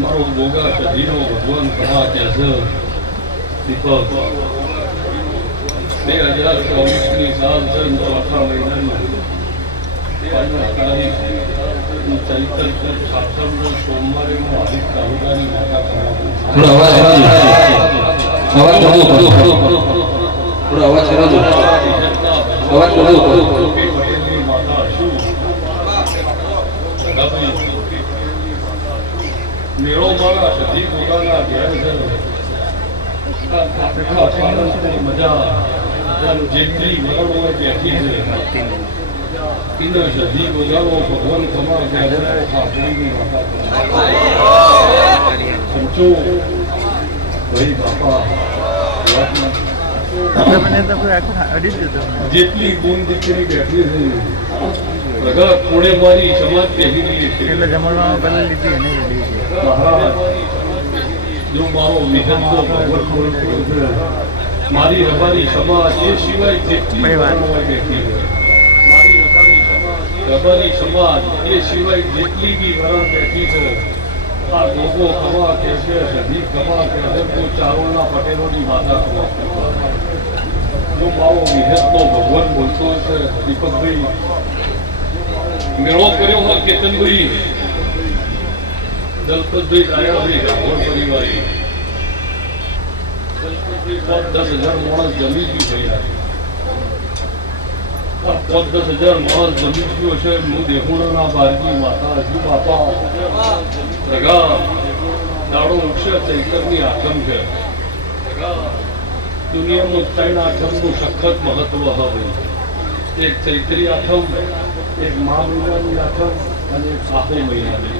મારો બોગા શરીરો ભગવાન કમા ક્યાં છે દીપક 2024ની સાલ છે ચોથા મહિનાની ચૈત્ર સાતમનો સોમવારે હું આદિત તાલુકાની માતા મેળો મારા સધી પોતાના ધ્યાન છે મજા જેટલી વરણો બેઠી છે ઇન્દ્ર સધી પોતાનો ભગવાન ખમા સમજો ભાઈ બાપા જેટલી ગુણ દીકરી બેઠી છે લગા પુણે મારી સમાજ પહેરી છે એટલે જમણમાં પહેલા લીધી એને જો મારો વિધન તો મારી રબારી સમાજ એ સિવાય જેટલી બેઠી છે રબારી સમાજ એ સિવાય જેટલી બી વરણ બેઠી છે આ લોકો ખમા કે છે સધી ખમા કે છે તો ચારોના પટેલોની માતા જો મારો વિધન તો ભગવાન બોલતો છે દીપકભાઈ મેળો કર્યો હોય કેતનભાઈ દલપતભાઈ કાયાભાઈ રાઘોડ પરિવારી દલપતભાઈ 10,000 માણસ જમી ગયું થયા 10,000 માણસ જમી ગયો છે હું દેહુણાના બારજી માતા હજુ બાપા રગા દાડો ઉઠશે ચૈતરની આઠમ છે રગા દુનિયામાં 3 આઠમનું સખત મહત્વ હવે એક ચૈત્રી આઠમ એક મા મહિનાની આઠમ અને એક આહો મહિનાની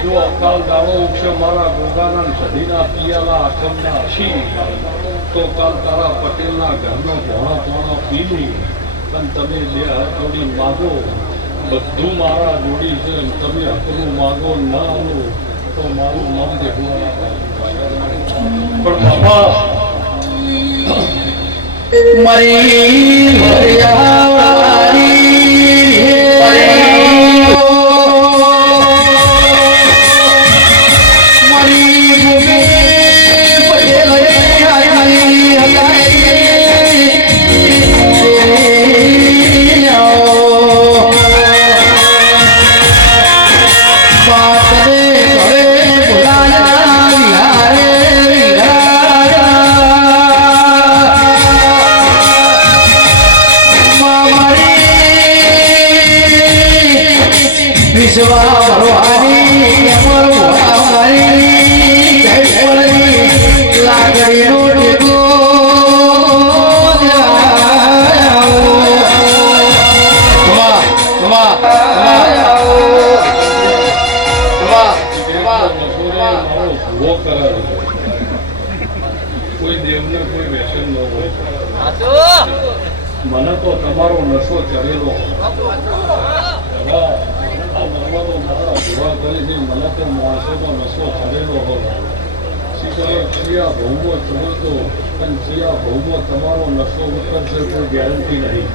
જો અકાલ દાડો ઉઠશે મારા ગોગાના સધીના પિયાલા આઠમના આશી તો કાલ તારા પટેલના ઘરનો ભોણો ભોણો પીની અને તમે બે હાથ જોડી માગો બધું મારા જોડી છે તમે હકનું માગો ના આવો તો મારું નામ દેખવા પણ બાપા મરી કોઈ દેવને કોઈ વ્યસન ન મને તો તમારો નશો ચડેલો આ નર્મદો મારા ભેગા કરી છે. મને તો માણસોનો નશો ચડેલો હોય. શિયા ભૌમો ચડતો અને શિયા ભૌમો તમારો નશો ઉતરશે કોઈ ગેરંટી નહીં.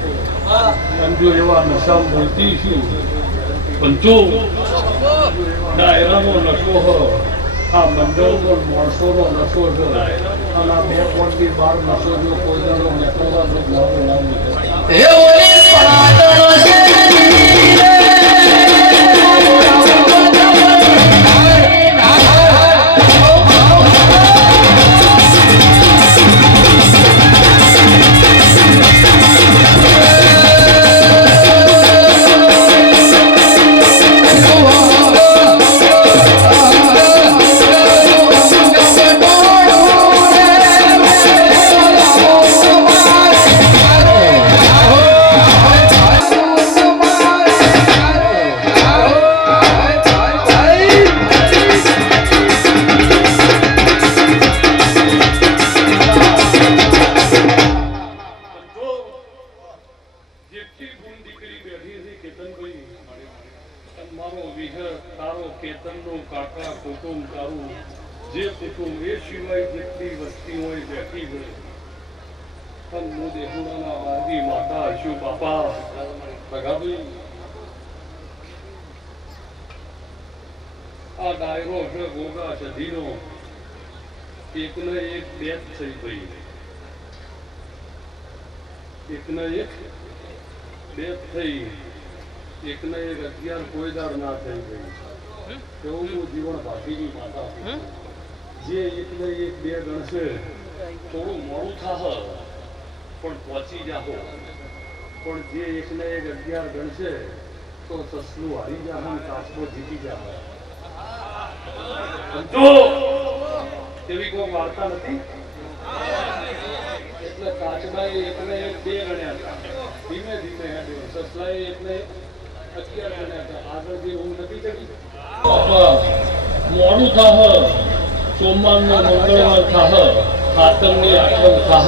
અને જો એવા નશા મળતી છું પણ જો ડાયરાનો નશો હોય, આ મંડળનો માણસોનો નશો છે અને આ 2 પોઈન્ટથી 12 નશો જો કોઈ દાડો નીકળવા તો મારું નામ નીકળે. હે ઓલી પાડો છે જે કુટુંબ એ સિવાય જેટલી વસ્તી હોય બેઠી હોય પણ હું દેહુડાના વારગી માતા હશું બાપા ભગાભાઈ. આ ડાયરો છે ગોગા સધીનો એકને એક ડેથ થઈ ગઈ. એકને એક ડેથ થઈ, એકને એક 11 કોઈદાર ના થઈ ગઈ. એવું જીવન ભાગીની માતા જે એકને એક 2 ગણશે થોડું મોડું થાહ પણ પહોંચી જાહો. પણ જે એકને એક 11 ગણશે તો સસલું હારી જાહ, કાચબો જીતી જાહ. જો એવી કોઈ વાર્તા નથી. એટલે કાચબાએ એકને એક 2 ગણ્યા હતા. ધીમે ધીમે હેડ્યો. સસલાએ એકને 11 ગણ્યા હતા. આગળ જે હું નથી ચડી મોડું થાહ, સોમવારનો મંગળવાર થાહ, સાતમની આઠમ થાહ,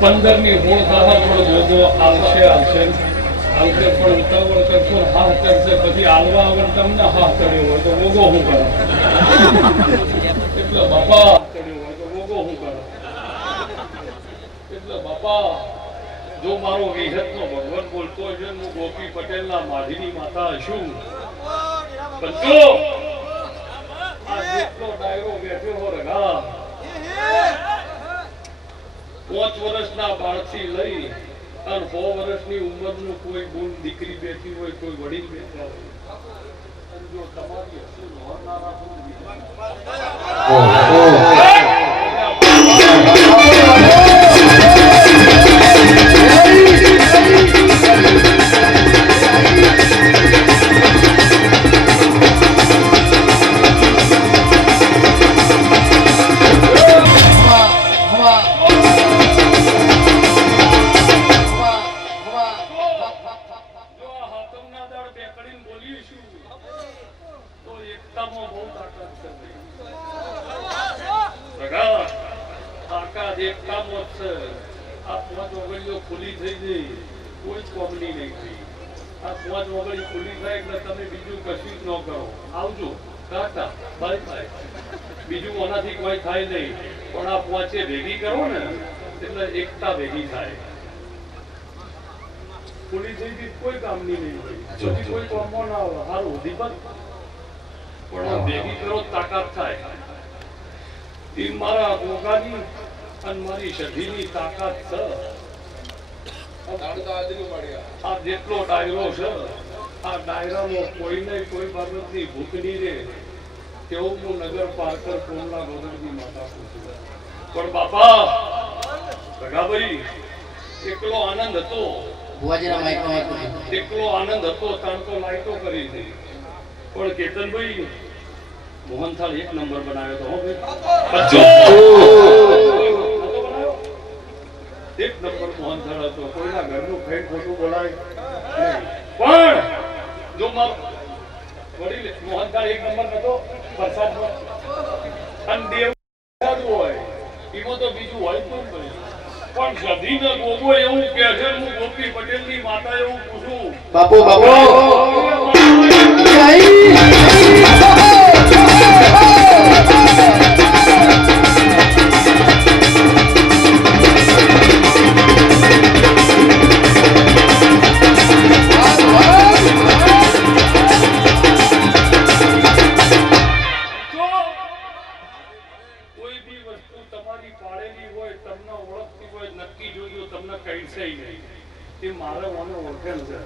15ની હોળ થાહ. પણ ભોગો આવશે આવશે આવશે પણ ઉતાવળ કરશો હાથ કરશે પછી આલવા આવડ તમને હાથ ચડ્યો હોય તો ભોગો શું કરો? એટલે બાપા ચડ્યો હોય તો ભોગો શું કરો? એટલે બાપા જો મારો વિહતનો ભગવાન બોલતો છે હું ગોપી પટેલના માઢીની માતા હશું. પણ જો આ જેટલો ડાયરો બેઠો હો રગા 5 વર્ષના બાળથી લઈ અને 100 વર્ષની ઉંમરનું કોઈ બોન દીકરી બેઠી હોય, કોઈ વડીલ બેઠા હોય, અને જો તમારી હસી નોરનારા ખુલી થઈ ગઈ, કોઈ કોમની નહીં થઈ. આ 5 ઓગળી ખુલી થાય એટલે તમે બીજું કશું જ ન કરો. આવજો ટાટા બાય બાય. બીજું આનાથી કોઈ થાય નહીં. પણ આ 5 ભેગી કરો ને એટલે એકતા ભેગી થાય. ખુલી થઈ ગઈ કોઈ કામની નહીં હોય, પછી કોઈ કામમાં ના આવે. સારું દીપક પણ આ ભેગી કરો તાકાત થાય. એ મારા ગોગાની અને મારી સધીની તાકાત છે. આ જેટલો ડાયરો છે આ ડાયરામાં કોઈને કોઈ બાબતની ભૂખ નહીં રહે તેવું હું નગર પાર્કર કોમલા ભગતની માતા છું. પણ બાપા ભગાભાઈ એકલો આનંદ હતો, એકલો આનંદ હતો. તાણ તો લાઈટો કરી હતી. પણ કેતનભાઈ મોહનથાળ 1 નંબર બનાવ્યો હતો. એક નંબર મોહનથાળ હતો. કોઈના ઘરનું ખાઈ ખોટું બોલાય પણ જો વડીલ મોહનથાળ 1 નંબર નતો પ્રસાદમાં અને દેવ હોય એમાં તો બીજું હોય તો પણ સધીનો ગોગો એવું કહે છે હું ગોપી પટેલની માતા એવું પૂછું બાપુ બાપુ કોઈ બી વસ્તુ તમારી પાડેલી હોય તમને ઓળખતી હોય નક્કી જોયું તમને કહીશે નહીં તે મારે મને ઓળખેલ છે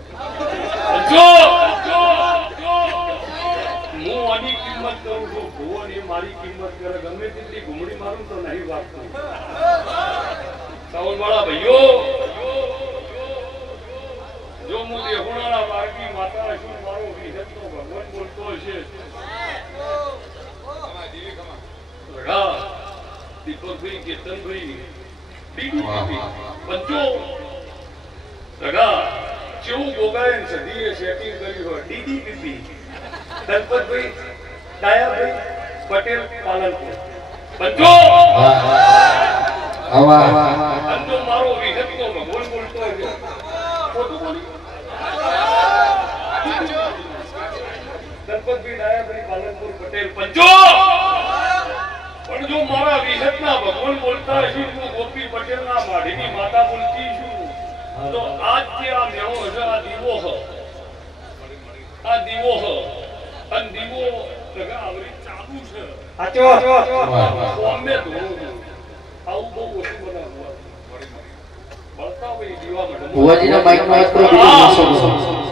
હું આની કિંમત કરું છું ભુવન એ મારી કિંમત કરે ગમે તેટલી ઘૂમડી મારું તો નહીં વાગતું સાવન વાળા ભાઈઓ જો હું દેહુણાના બાળકી માતા છું મારો વિહતનો ભગવાન બોલતો હશે દીપકભાઈ કેતનભાઈ પંચો સગા કેવું ગોગાએ સદીએ સેટિંગ કર્યું હોય ડીડીપીપી દલપતભાઈ ડાયાભાઈ પટેલ પાલનપુર પંચો પંચો મારો વિહતનો ભગવાન બોલતો હોય ખોટું બોલી દલપતભાઈ ડાયાભાઈ પાલનપુર પટેલ પંચો પણ જો મારા વિહતના ભગવાન બોલતા છું હું ગોપી પટેલના માઢીની માતા બોલતી છું તો આજ જે આ મેળો હશે આ દીવો હ અને દીવો લગા આવરી ચાલુ છે અમે ધોવું આવું બહુ ઓછું બનાવવું બળતા હોય દીવા માટે ભુવાજીના માઈકનો વાત કરો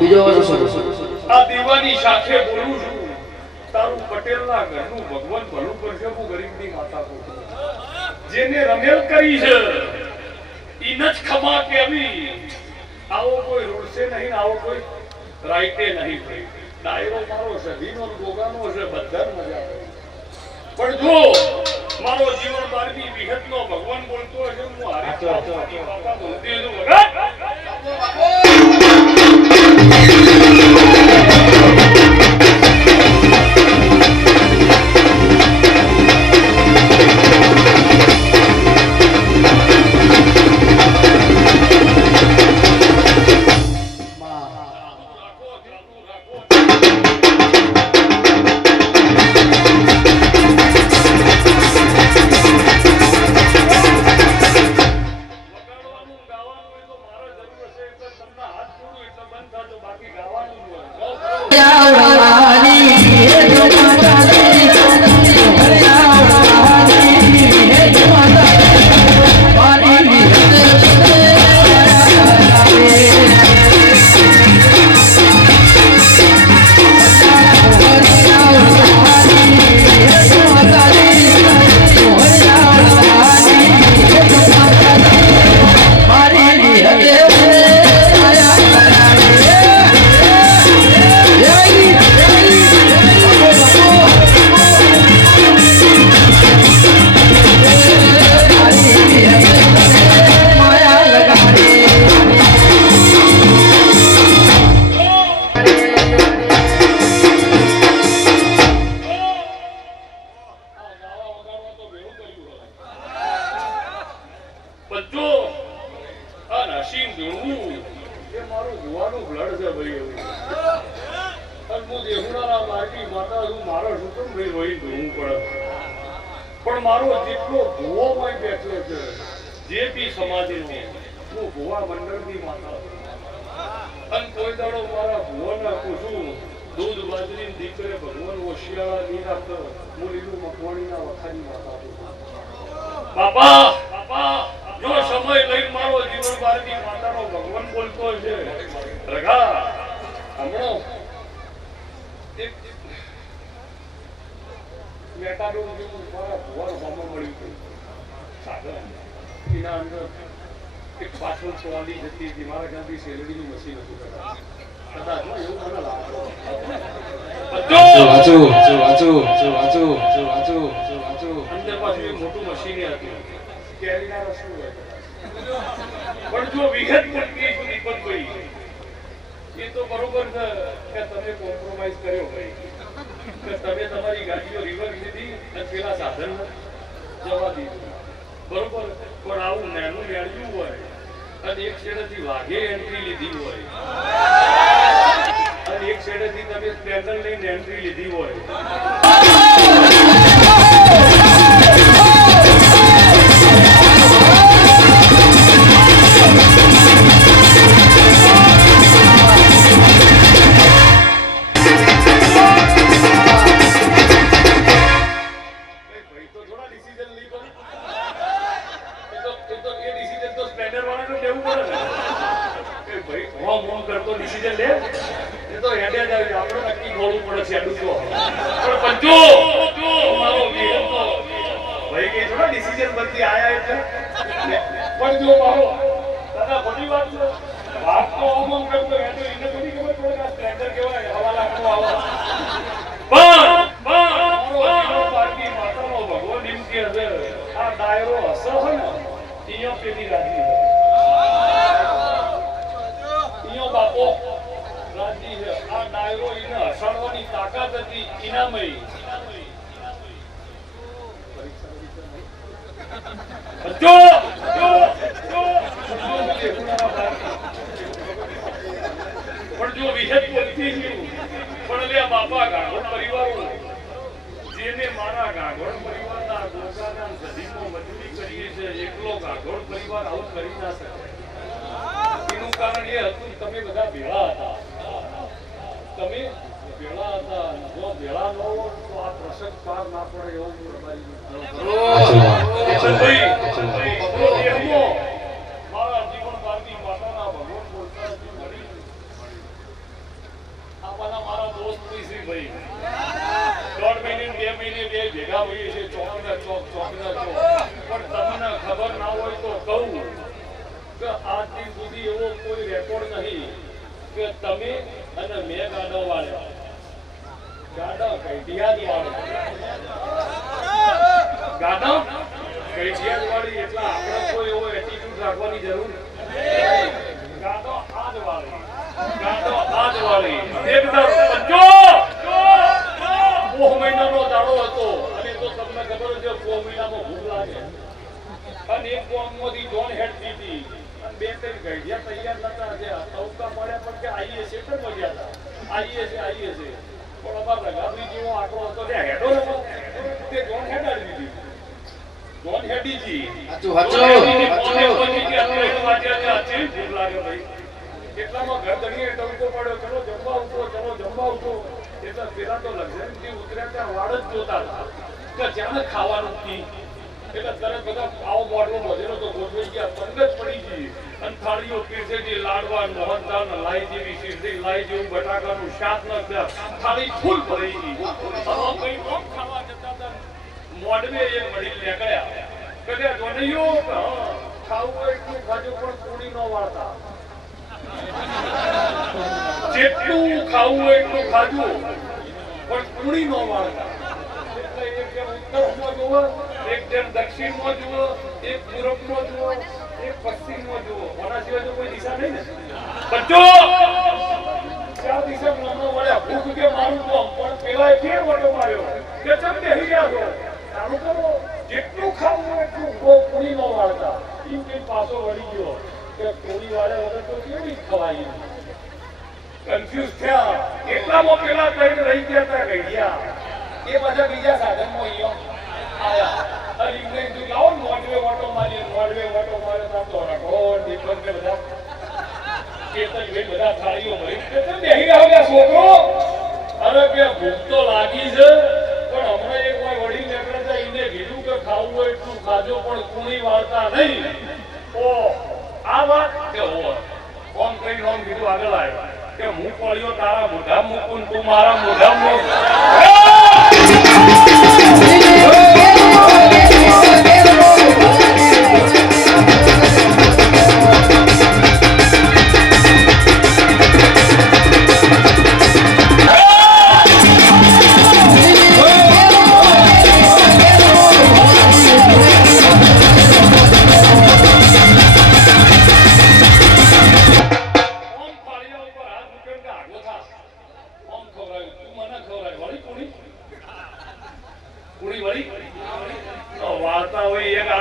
બીજો આ દીવાની સાથે બોલું છું તારું પટેલના ઘરનું ભગવાન ભલું કરશે હું ગરીબની માતા કહું જેને રમેલ કરી છે ઈ ન જ ખમા કેવી આવો કોઈ રોડશે નહીં આવો કોઈ રાઈટે નહીં ભાઈ ડાયરો મારો છે વીનો ગોગાનો છે બધા મજા આવે પણ જો મારો જીવન બારની વિહતનો ભગવાન બોલતો હશે હું હારી માતા બોલતી છું પણ મારો જેટલો ભુવો હોય બેઠો છે જે બી સમાજનો હું ભુવા મંડળની માતા અને કોઈ દાડો મારા ભુવાના પૂછું દૂધ બાજરીની દીકરે ભગવાન ઓશિયાળા ની રાખતો હું લીલું મકવાણીના વખાની માતા બાપા બાપા જો સમય લઈને મારો જીવન બારની માતાનો ભગવાન બોલતો છે રગા હમણો એક મેટાડોર જેવું મારા ભુવાનું સામે મળ્યું હતું સાગર એના અંદર એક પાછળ ચોલી જતી હતી મારા ગામથી શેરડીનું મશીન હતું કદાચ એવું મને અંદર પાછું એક મોટું મશીન હતું કેરીના રસનું પણ જો વિહત પડતી છું દીપકભાઈ એ તો બરોબર છે કે તમે કોમ્પ્રોમાઇઝ કર્યો ભાઈ કે તમે તમારી ગાડીઓ રિવર્સ લીધી અને પેલા સાધન જવા દીધું બરોબર, પણ આવું નાનું મેળવ્યું હોય અને એક છેડેથી વાઘે એન્ટ્રી લીધી હોય અને એક છેડેથી તમે સ્પ્લેન્ડર લઈને એન્ટ્રી લીધી હોય.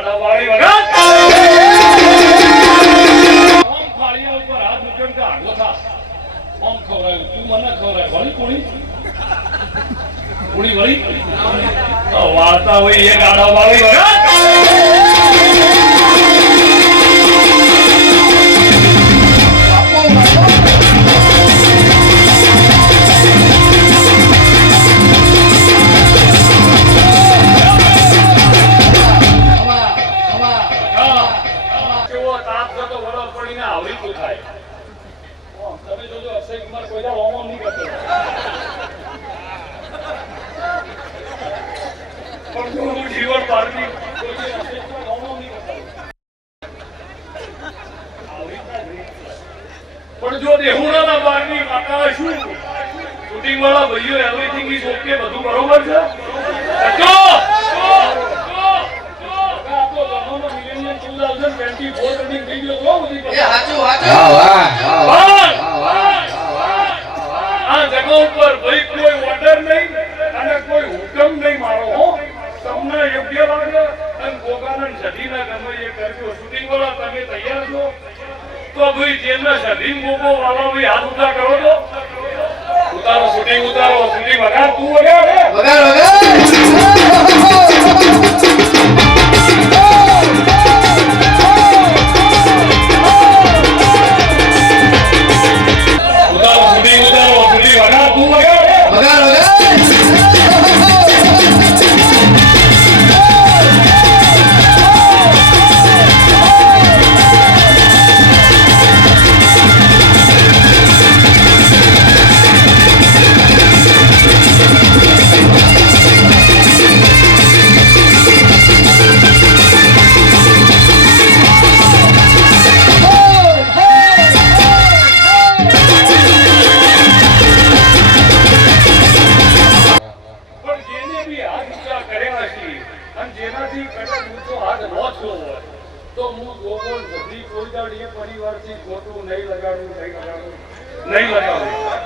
ગાડા વાળી વગર ઓમ ફાળિયા ઉપર હાથ મૂકીને કે આગો થા ઓમ ખવરાયું તું મને ખવરાય વળી કોણી વળી વાર્તા હોય એ ગાડા વાળી વગર પણ જો દેહુણાના બારની માતા શું શૂટિંગ વાળા ભાઈઓ એવરીથિંગ ઇઝ ઓકે બધું બરોબર છે આ જગા ઉપર ભાઈ કોઈ ઓર્ડર નહીં અને કોઈ હુકમ નહીં મારો હો તમને યોગ્ય લાગે અને ગોગાનંદ સધીના ગમે એ કરજો શૂટિંગ વાળા તમે તૈયાર છો તો ભાઈ જેમને સધીન ગોગો વાળા ભાઈ હાથ ઊંચા કરો તો ઉતારો શૂટિંગ વગાડ તું વગાડ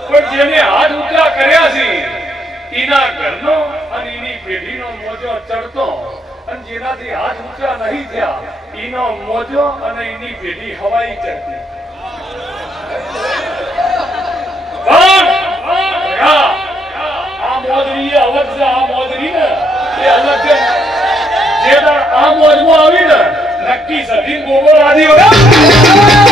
પણ જેને હાથ ઊંચા કર્યા છે એના ઘરનો અને એની પેઢીનો મોજો ચડતો અને જેનાથી હાથ ઊંચા નહીં થયા એનો મોજો અને એની પેઢી હવાઈ ચડતી આ મોજરી એ અવધ છે આ મોજરી ને એ અલગ છે જે આ મોજમાં આવી ને નક્કી સધી ગોગો રાધી વગર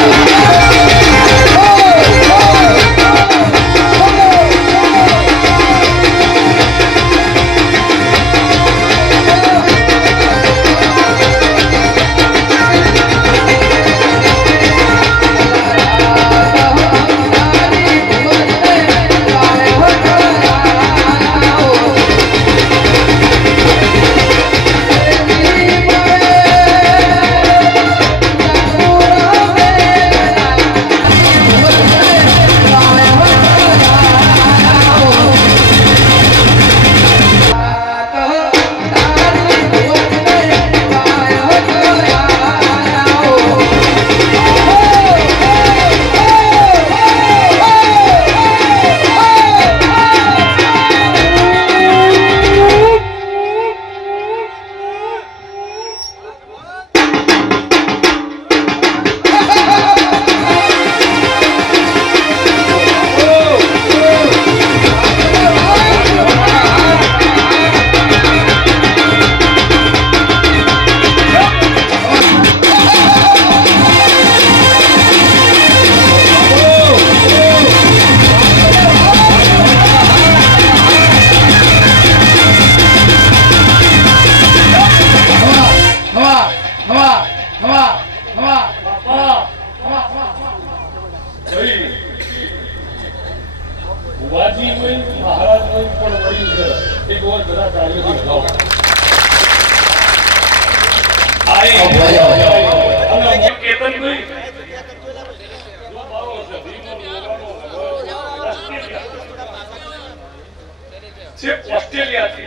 ऑस्ट्रेलिया थी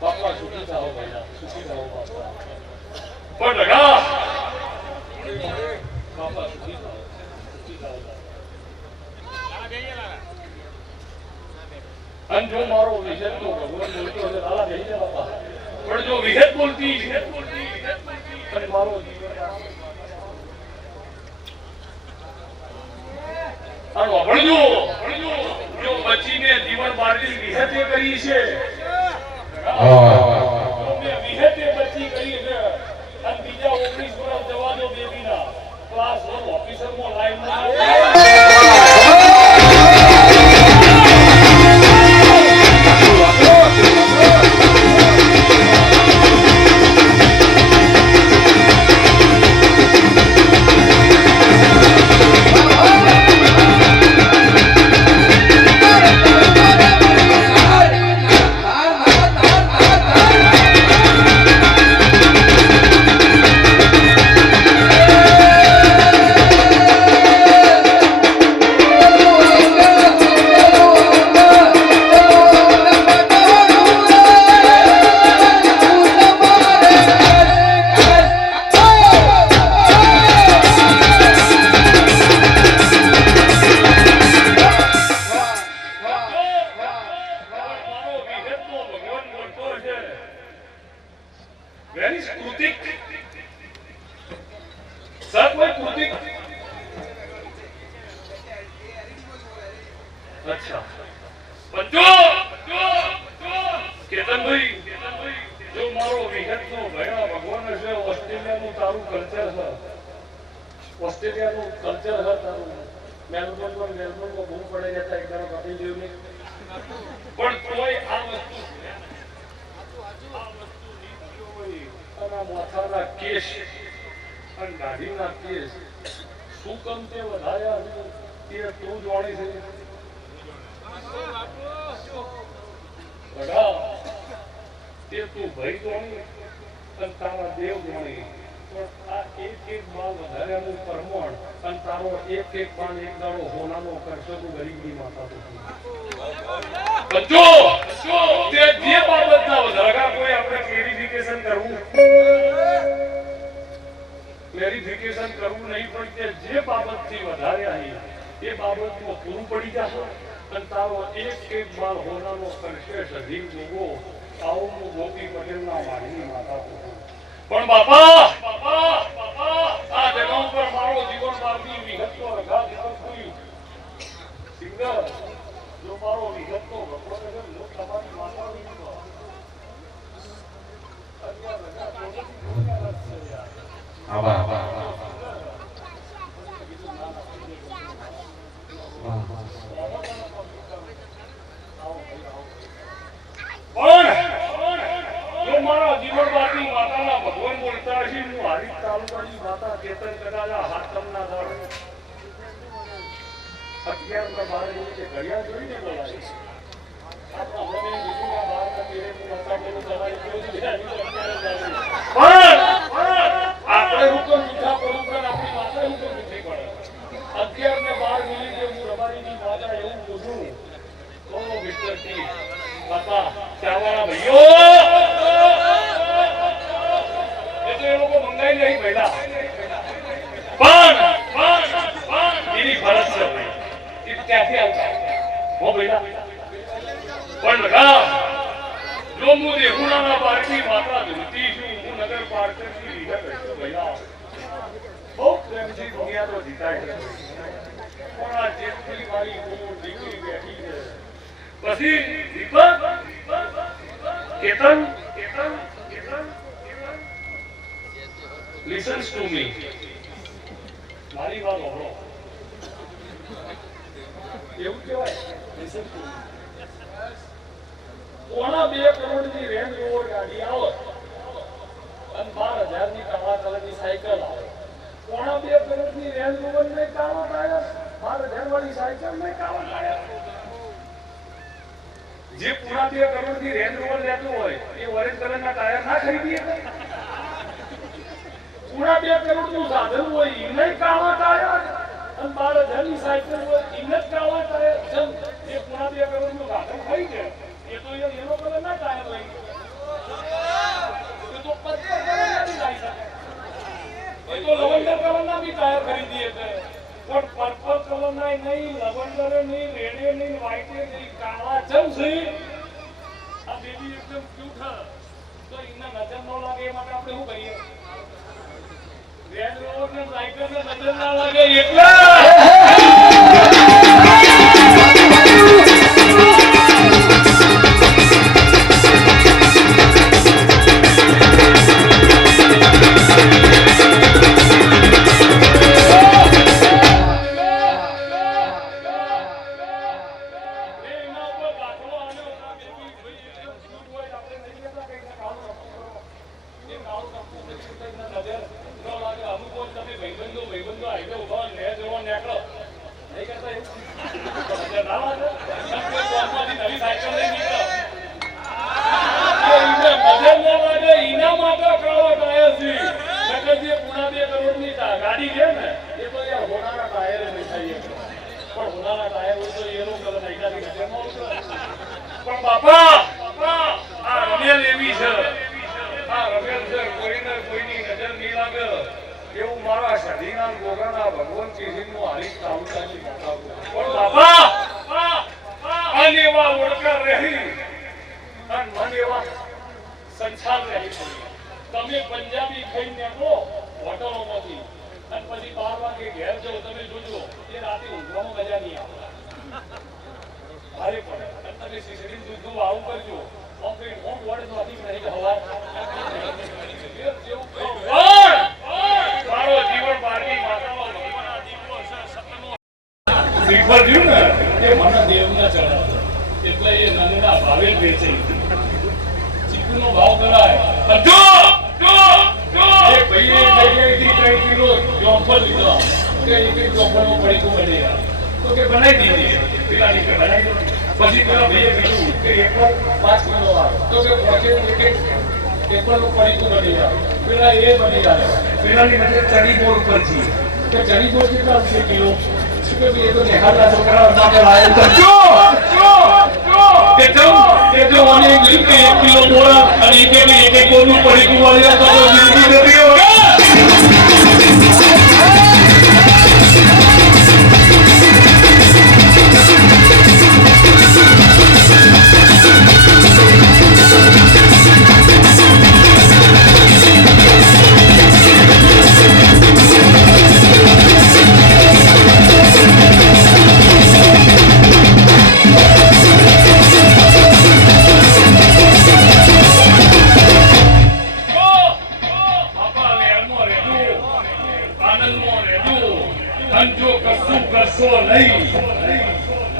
बापा सुखी था हो भैया सुखी था हो बापा पर लगा बापा सुखी था अन जो मारो विषय तो भगवान बोलते हो लाला नहीं है बापा પણ જો વિહેત બોલતી અને મારો જીવન અને વળજો જો બચીને જીવન બાળની વિહેતે કરી છે વિહેતે બચી કરી છે અને બીજા 19 વર્ષ જવા દો બેબીના ક્લાસ 1 ઓફિસરમાં લાઈનમાં अच्छा पंजो केतनભાઈ જો મારો વિહતનો ભયા ભગવાન છે ઓસ્ટ્રેલિયાનું તારું કલ્ચર છે ઓસ્ટ્રેલિયાનું કલ્ચર છે તારું મેલબોર્નમાં બહુ પડે જતા એક દાડો કપી જેવું નહીં પણ તોય આ વસ્તુ અને માથાના કેસ અને દાઢીના કેસ શું કમ તે વધાર્યા તે તું જાણી છે તે તું ભાઈ જાણી અને તારા દેવ જાણી પણ આ એક બાલ વધાર્યાનું પરમણ અને તારો એક બાલ એક દાડો હોનાનો કરશો તું ગરીબની માતા તો તે જે બાબતના વધારા કોઈ આપણે ક્લેરિફિકેશન કરવું નહીં પણ તે જે બાબતથી વધાર્યા એ બાબતમાં પૂરું પડી જશે અને તારો એક બાલ હોનાનો કરશે સજીવ જોગો આવો હું ગોપી પટેલના વાડીની માતા પણ બાપા આ જગા ઉપર મારો જીવન બાળની વિહતનો રઘા જીવન થયું સિંગર જો મારો વિહતનો ભગવાન છે લોક તમારી માતાની મારા જીવન બાકી માતાના ભગવાન બોલતા હશે હું હારી તાલુકાની માતા કેતન કદાલા હાથમના દાડે 11 ના 12 જે ઘડિયાળ જોઈને બોલાય આપણા મને બીજુના 12 ના તેરે હું માતા બોલું તમારી કોઈ આપણે હુકમ મીઠા પરોપકાર આપણી માતા હુકમ મીઠી પડે 11 ને 12 મિનિટ જે હું રબારીની માતા એવું બોલું તો મિસ્ટર ટી બાપા ચાવાળા ભાઈઓ એ લોકો મંગાઈ નહીં પહેલા પણ એની ફરજ છે એ ત્યાંથી આવતા હો પહેલા પણ લગા જો હું દેહુણાના પાર્ટી માતા ધૂતી છું હું નગર પાર્કરથી લીધા કરશું પહેલા બહુ પ્રેમથી દુનિયા તો જીતાય છે પણ આ જેટલી મારી હું દીકરી બેઠી છે પછી દીપક કેતન listens to me મારી વાત સાંભળો એવું કહેવાય listen to me કોના 2 કરોડની રેન્જ રોવર ગાડી આવે અને 12,000 ની કાળા કલરની સાયકલ આવે કોના 2 કરોડની રેન્જ રોવર ને કાળા ટાયર 12,000 વાળી સાયકલ ને કાળા ટાયર જે પૂરા 2 કરોડની રેન્જ રોવર લેતો હોય એ ઓરેન્જ કલરના ટાયર ના ખરીદીએ પૂરા 2 કરોડનું સાધન હોય એને કાળા ટાયર અને 12,000 ની સાયકલ હોય એને કાળા ટાયર જેમ જે પૂરા 2 કરોડનું સાધન ખરીદે એ તો એનો કલરના ટાયર લઈ એ તો પર્પલ કલરના બી લઈ શકે એ તો લવંડર કલરના બી ટાયર ખરીદીએ છે પણ પર્પલ કલરના નહીં લવંડર નહીં રેડ નહીં વ્હાઈટ નહીં કાળા જેમ છે આ બેબી એકદમ ક્યુટ છે તો એના નજર ન લાગે એ માટે આપણે શું કરીએ? રેન્જ રોવર ને સાયકલ ને નજર ના લાગે એટલે ગાડી છે ને એ તો યાર હોનારા ટાયર નહીં થાય પણ હોનારા ટાયર હોય તો એનું કલર નાખ્યા પણ બાપા આ રમેલ એવી છે આ રમેલ છે કોઈને કોઈની નજર નહીં લાગે એવું મારા શરીરના ગોગાના ભગવાન કિશનનું હારી તાલુકાની બતાવું પણ બાપા અન એવા ઓળકાર રહી અન મન એવા સંસાર રહી તમે પંજાબી ખાઈને નીકળો હોટલોમાંથી અને પછી 12 વાગે ઘેર જાઓ તમે જોજો એ રાતે ઊંઘવામાં મજા નહીં આવે ભારે પડે અને તમે શીશડી દૂધનું આવું કરજો ઓમ વડે નથી નહીં હવા મારો જીવન બારકી માતાનો ભગવાનના દીકરો છે સતનો શ્રીફળ રહ્યું ને એ મને દેવના ચડાવે એટલે એ નંદના ભાવે વેચે ચીકુનો ભાવ કરાય જો એ ભાઈએ જગ્યાએથી 3 કિલો જોફર લીધો કે એક જોફરનો પડીકો બની ગયા તો કે બનાવી દીધી પેલાની કે બનાવી દો પછી પેલા ભાઈએ કીધું કે એક 5 કિલો આવે તો કે પહોંચે એક પેપરનું પડીકો બની જાય પેલા એ બની જાય પેલાની નજર ચડી બોર્ડ ઉપર છે કે ચડી બોર્ડ કેટલા છે કિલો કે એ તો નિહાળના છોકરા માટે લાયેલ જો કે જો મને એક કિલો બોરા અને એક બોરનું પડીકો વાળ્યા તો જિંદગી નથી હોગા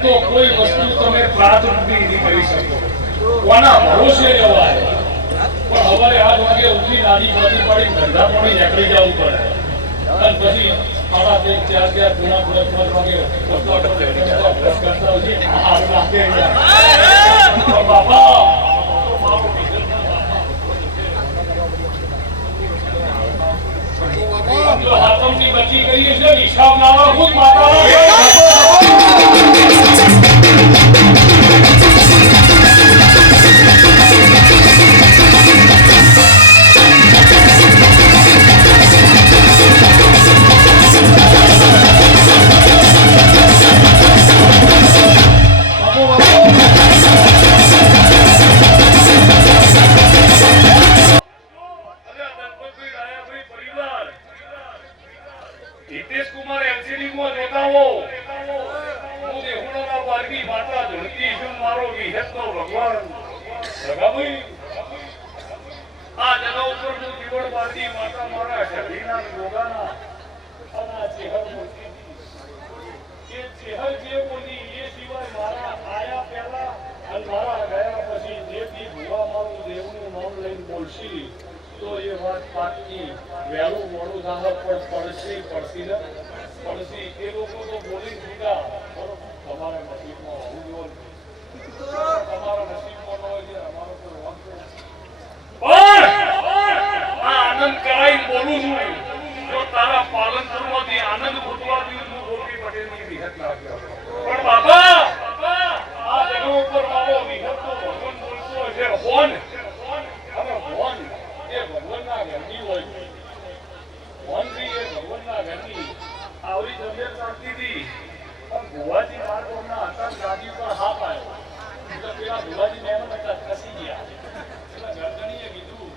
તો કોઈ વસ્તુ તમે પ્રાથમિક નહીં કરી શકો કોના ભરોસે જવાય પણ હવારે 8 વાગે ઉઠી નાની પડી ધંધા પડી નીકળી જવું પડે અને પછી આડા 4 વાગે કરતા હોય બાપા જો હાથમની બચી ગઈ છે હિસાબ લાવવા ખુદ માતા તો એ વાત પાકી વહેલું મોડું સાહેબ પડશે એ લોકો તો બોલી દીધા તમારા નસીબમાં હોવું જોઈએ તમારા નસીબમાં ન હોય છે અમારો તો આનંદ કરાઈને બોલું છું જો તારા પાલનપુરમાંથી આનંદ ફૂટવા દીધું હું ગોપી પટેલની વિહત લાગ્યો પણ બાપા આ જગહ ઉપર મારો વિહતનો ભગવાન બોલતો છે હોન અને હોન એ ભગવાનના ઘરની હોય છે હોનથી એ ભગવાનના ઘરની આવડી જમીન ચાલતી હતી પણ ભુવાજી માર્ગોના હતા ગાદી પર હાથ આવ્યો એટલે પેલા ભુવાજી મેનો ખસી ગયા એટલે ગરદણીએ કીધું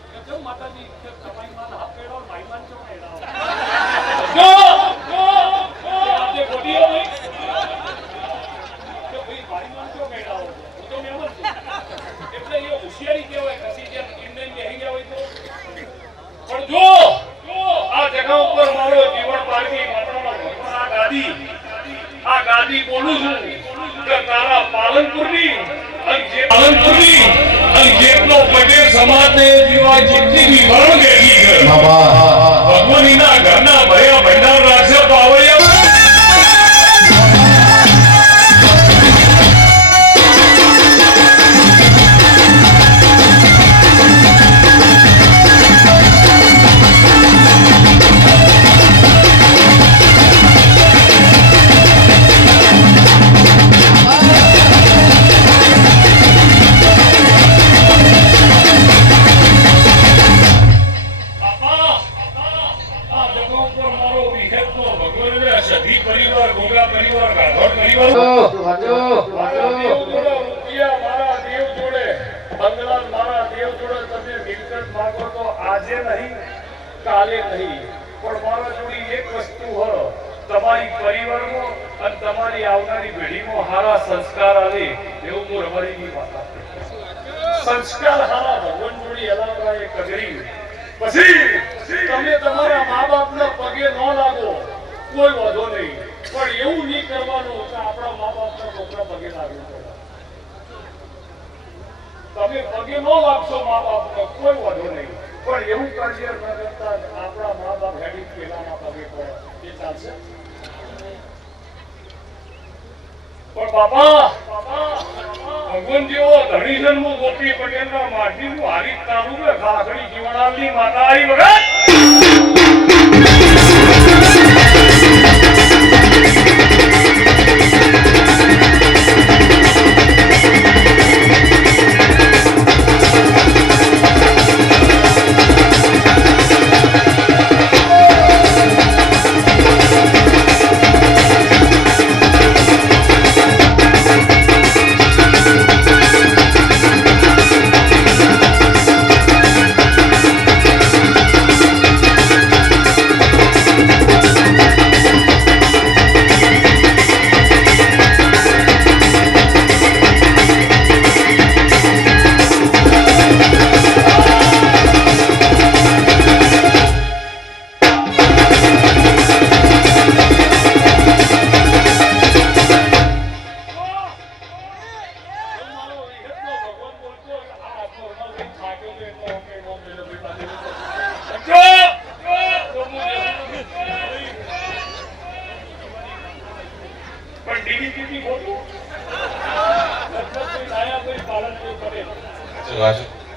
તમારી જેટલો પટેલ સમાજને જીવા જેટલી વિભરણ બેઠી છે બાબા ભગવાનીના ઘરના ભયા ભંડાર રાખશે તો આવડ્યા કાલે નહીં પણ મારા જોડી એક વસ્તુ હોય તમારી પરિવારમાં અને તમારી આવનારી પેઢીમાં હારા સંસ્કાર આવે એવું હું રમણીની વાત સંસ્કાર હારા ભગવાન જોડી અલાવરાએ કગરી પછી તમે તમારા મા બાપના પગે ન લાગો કોઈ વાંધો નહીં પણ એવું નહીં કરવાનું કે આપણા મા બાપના છોકરા પગે લાગવું પડે તમે પગે ન લાગશો મા બાપને કોઈ વાંધો નહીં પણ એવું કાર્ય ન કરતા આપણા મા બાપ હેડી પેલાના પગે પડે એ ચાલશે પણ બાપા ભગવાન જેવો ધણી જન્મ ગોપી પટેલના માટીનું હારી તારું ને ખાખડી જીવણાની માતા આવી વગર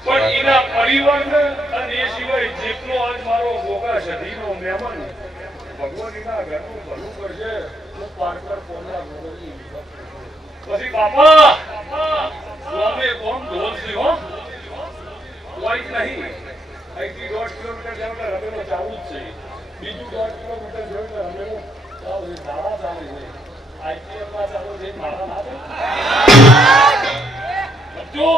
પણ એના પરિવારને અને એ સિવાય જેટલો આજ મારો ગોગા સધીનો મહેમાન ભગવાન એના ઘરનું ભલું કરશે તો પારકર પોના ગોગલની પછી બાપા અમે કોણ ઢોલ છે હો કોઈ નહીં અહીંથી 1.5 કિલોમીટર જેટલા રમેલો ચાલુ જ છે બીજું 1.5 કિલોમીટર જેટલા રમેલો ચાલુ છે ધારા ચાલે છે આઈપીએલમાં ચાલુ છે મારા ના જો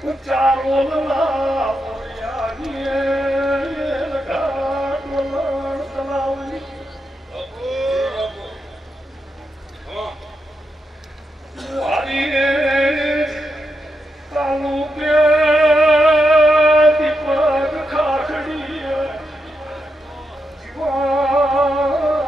ચારોલના મોરિયાની ઘાટોલણ તલાવની વારીએ તાલુકે દીપક ખાખડી જીવાનીએ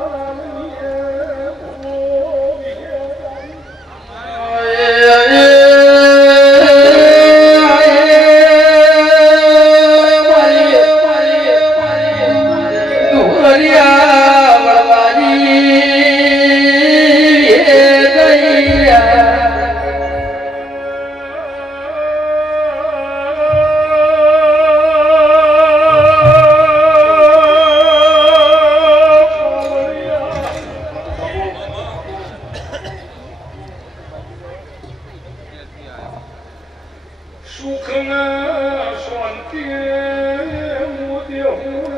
સુખના શાંતિ મોદે હું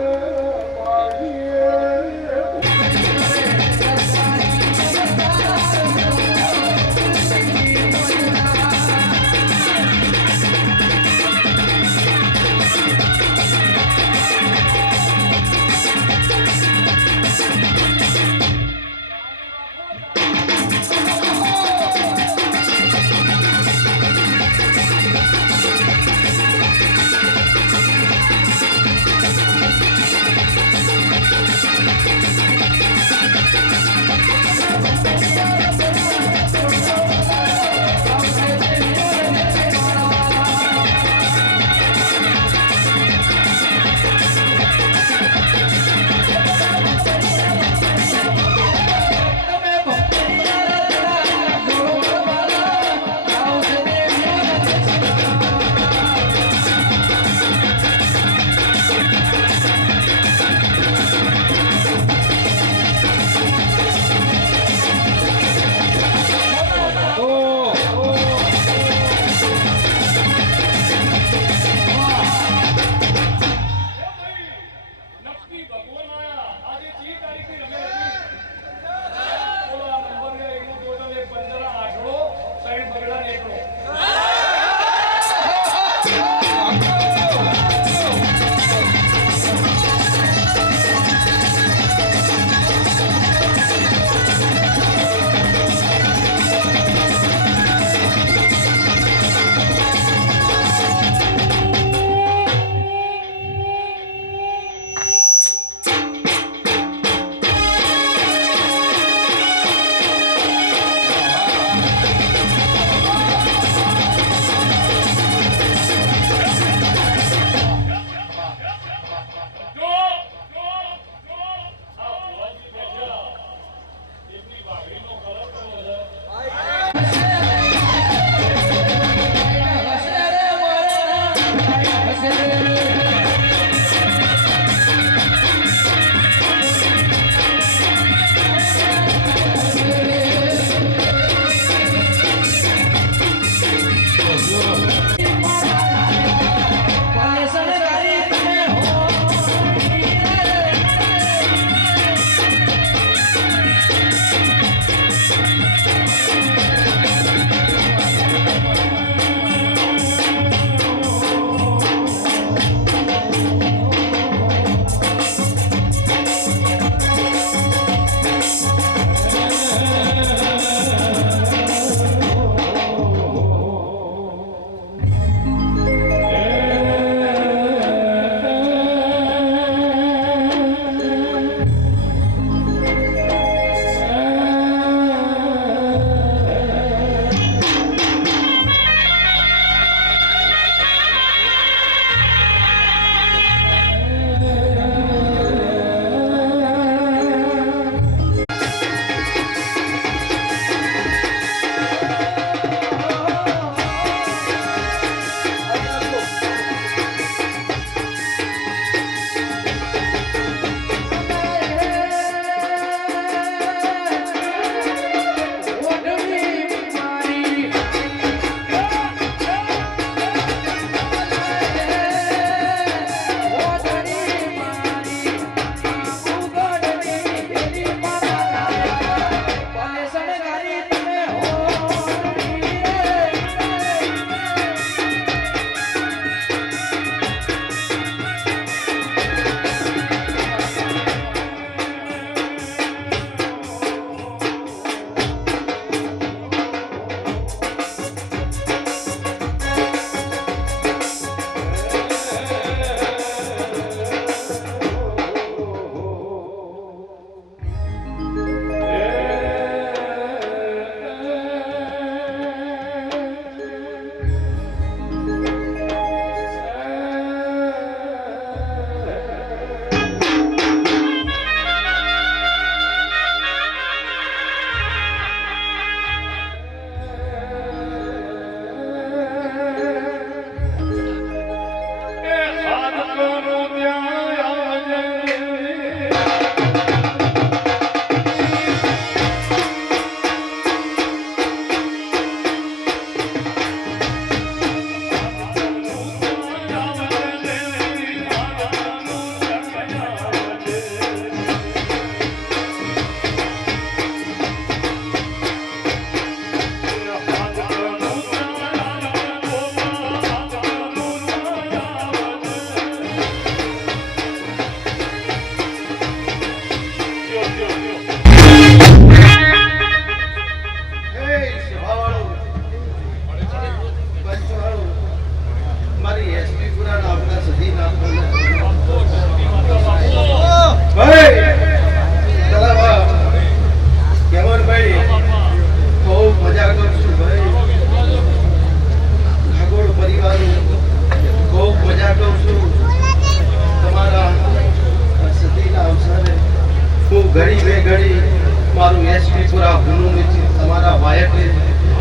માટે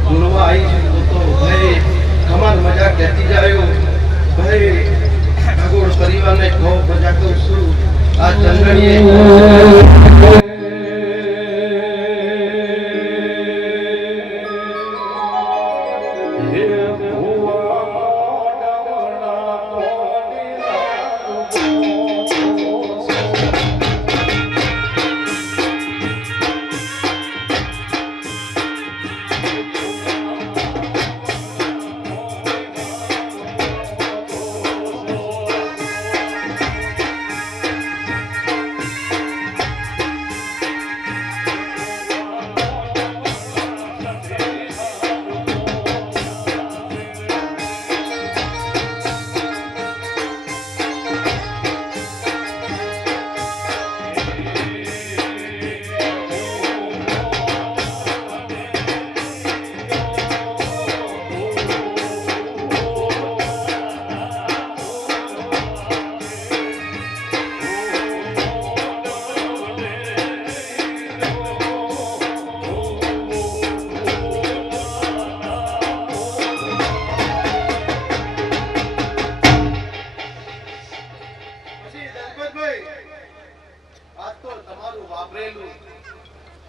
ગુણવા આવી છું તો ભાઈ કમાન મજા કહેતી જાય ભાઈ આગળ પરિવારને બહુ મજા કહું છું આ ચંદણીએ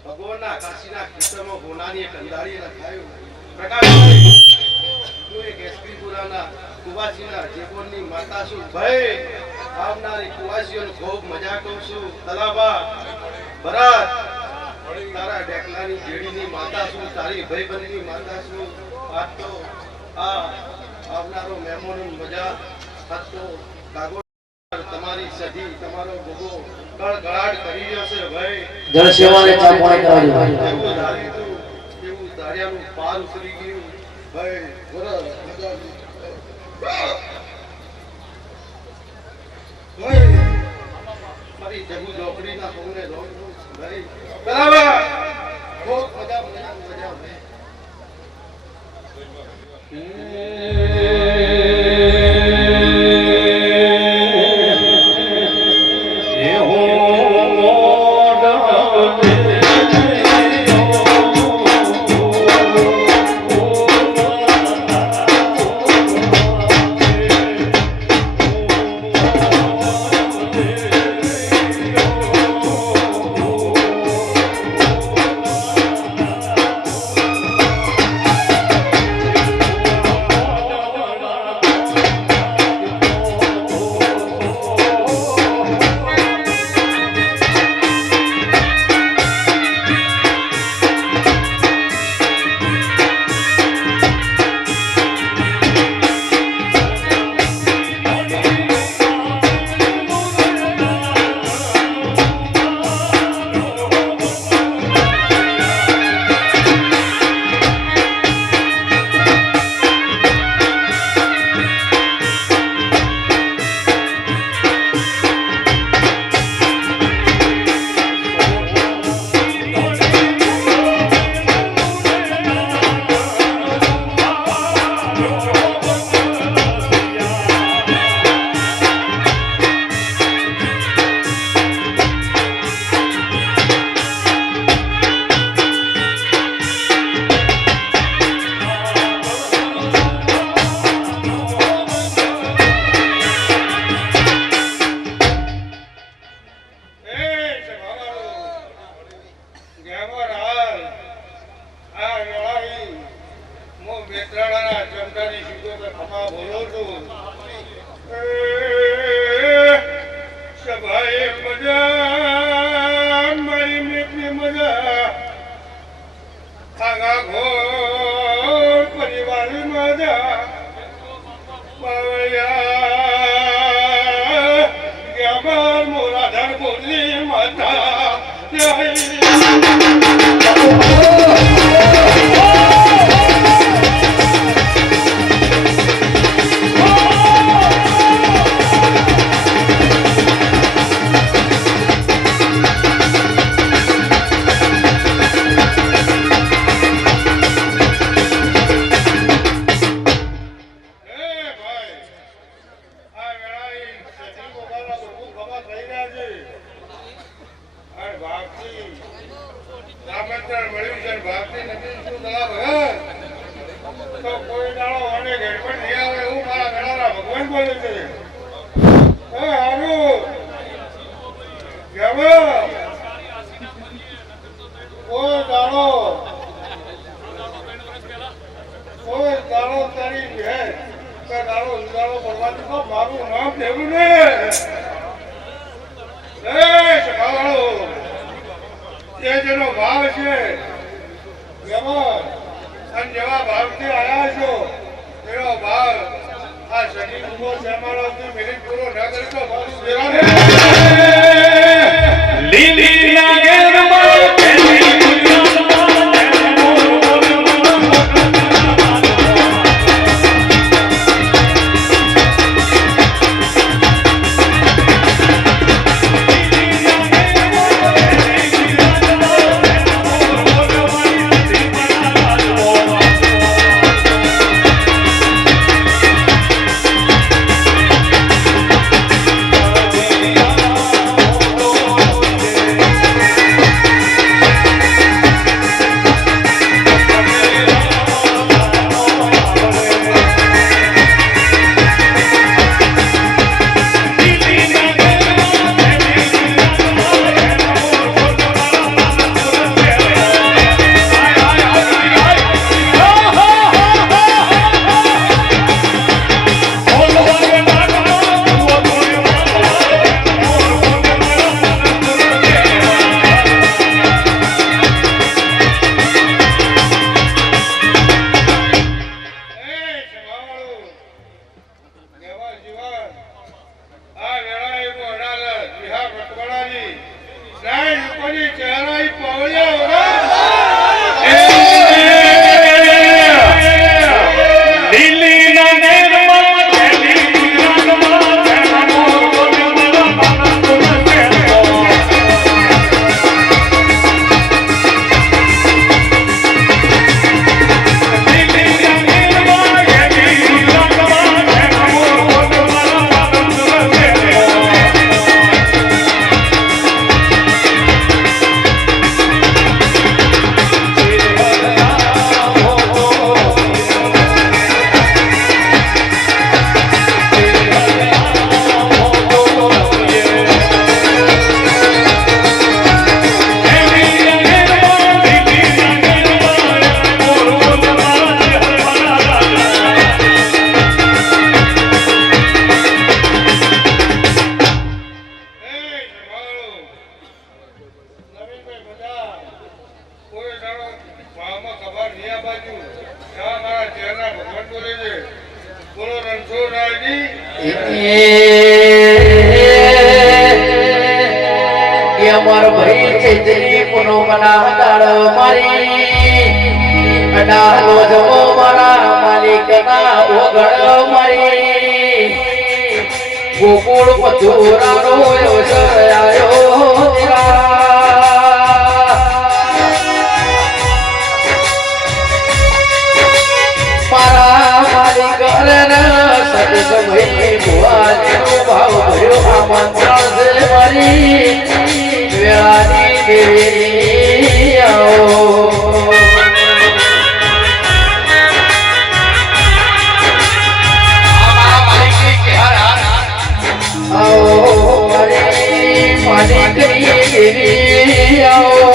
ભગવાનના કાશીના ખેતરમાં ગોનાની કંદાળી લખાયું પ્રકાશભાઈ હું એક એસપીપુરાના કુવાસીના જેકોનની માતા છું ભાઈ આવનારી કુવાસીઓને ખૂબ મજા કહું છું તલાબા ભરત તારા ડેકલાની જેડીની માતા છું તારી ભાઈબંધની માતા છું આજ તો આ આવનારો મહેમાનો મજા આજ તો કાગો તમારી સધી તમારો ભોગો કળકળાટ કરી રહ્યો છે ભાઈ જળ સેવાને ચા પાણી કરાવજો એવું ધાર્યું હતું, એવું ધાર્યાનું પાર ઉતરી ગયું ભાઈ બરાબર ભાઈ મારી જગુ ઝોપડીના સૌને રોગ ભાઈ બરાબર ખૂબ મજા મજા મજા ભાઈ બાપજી પડે છે એ હારું કેવો કોઈ દાડો તારી ભેર કે દાડો ઉદાડો પડવાની તો મારું નામ લેવું ને એ સખાવાળો એ જેનો ભાવ છે એમાં અને જેવા ભાવથી આવ્યા છો એનો ભાવ આ શનિ ઉભો છે અમારો મિનિટ પૂરો ન કરી તો મારું દેવાને લીલી ના ઘેરમાં અમાર ભાઈ ચૈત્રી પુનો મના દાળ મારી અડાલો જમો મારા માલિક ના ઓગળ મારી ગોકુળ મથુરાનો યોસર આયો મારા માલિક સત સમય ભુવાનો ભાવ ભર્યો આમંત્રણ છે મારી વેળાની દેવી આવો મારી માલિકની દેવી આવો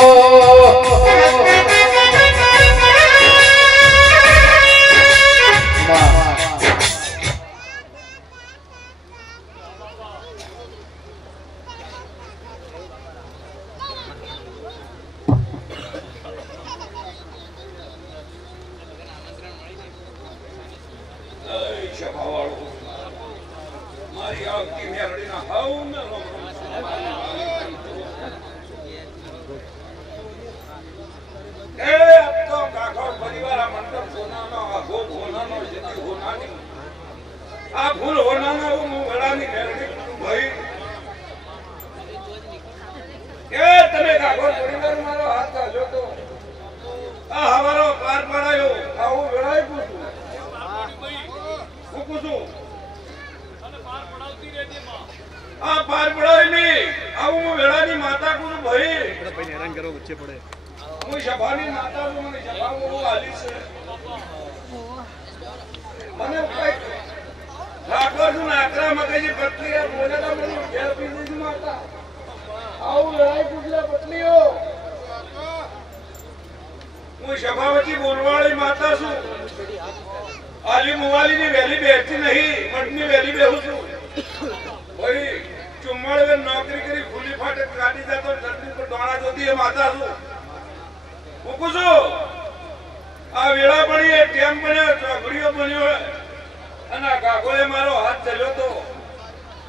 ઠાકોર જાત્રા મગજ પટલી બોલેલા મને ઘેર પી દીધી માતા આવું લડાઈ પૂછલા પટલીઓ હું સભાવતી બોલવાળી માતા છું આલી મુવાલી ની વેલી બેઠતી નહીં મઠની વેલી બેહું છું ભાઈ ચુમ્માળે નોકરી કરી ખુલ્લી ફાટક ગાડી જતો ધરતી પર દોણા જોતી એ માતા છું મૂકું છું આ વેળા પડી ટેમ બન્યો ચોકડીઓ બન્યો અને આ કાકોએ મારો હાથ ચલ્યો તો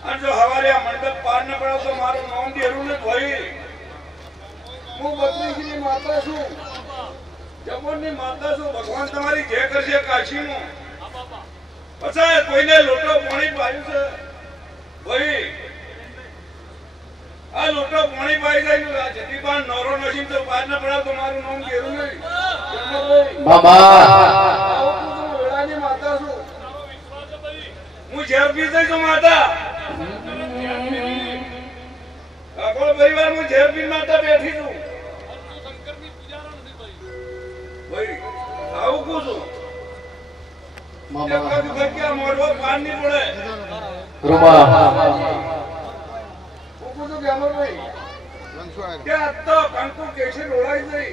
અને જો હવારે આ મંડપ પાર ન પડાવ તો મારું નામ દેરું ને ભાઈ હું બત્રીસની માતા છું જમોનની માતા છું ભગવાન તમારી જે કરશે કાશીનું પછી કોઈને લોટો પાણી પાયું છે ભાઈ આ લોટો પાણી પાઈ જાય જતી પાન નોરો નસીમ તો પાર ન પડાવ તો મારું નામ દેરું નહીં બાબા વેળાની માતા છું હું ઝેર પી જઈ છું માતા કાકોળ પરિવાર હું ઝેર પી માતા બેઠી છું ભાઈ આવું કહું છું મામા જગ્યા મોઢો પાન નહીં પડે રૂમા હું કહું છું કે અમરભાઈ કે આ તો કંકુ કેસી રોડાઈ જઈ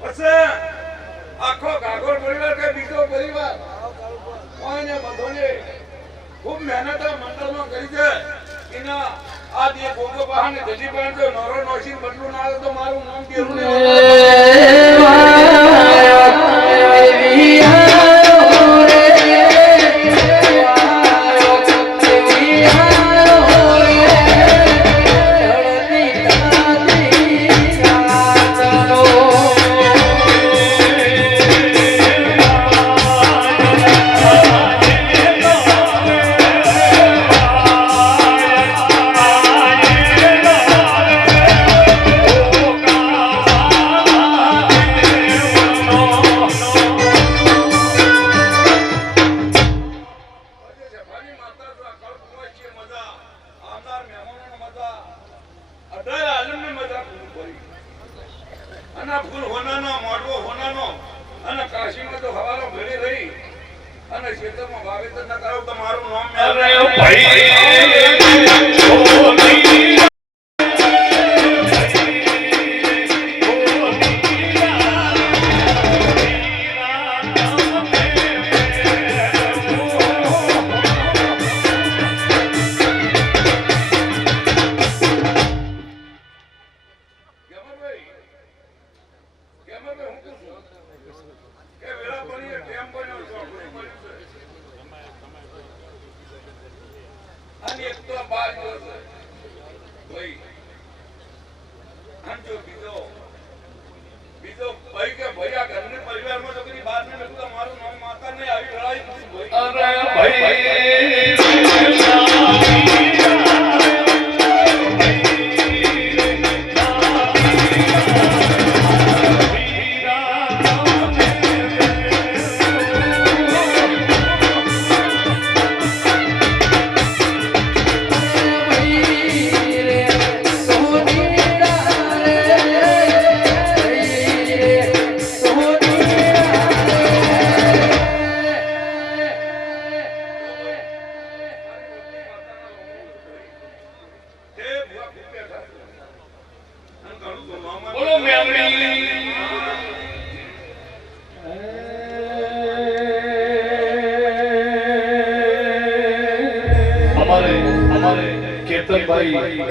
પછી આખો કાકોળ પરિવાર કે બીજો પરિવાર કોઈને બધોને ખૂબ મહેનત મંડળમાં કરી છે એના આ દે ગોગો બહાને જજી પણ જો નોરો નોશી બદલું ના આવે તો મારું નામ કેરું ફૂલ હોનાનો મોડવો હોનાનો અને કાશીમાં તો હવારો ભેળી રહી અને ખેતરમાં વાવેતર ન કરાવ તો મારું નામ અમારે કેતનભાઈ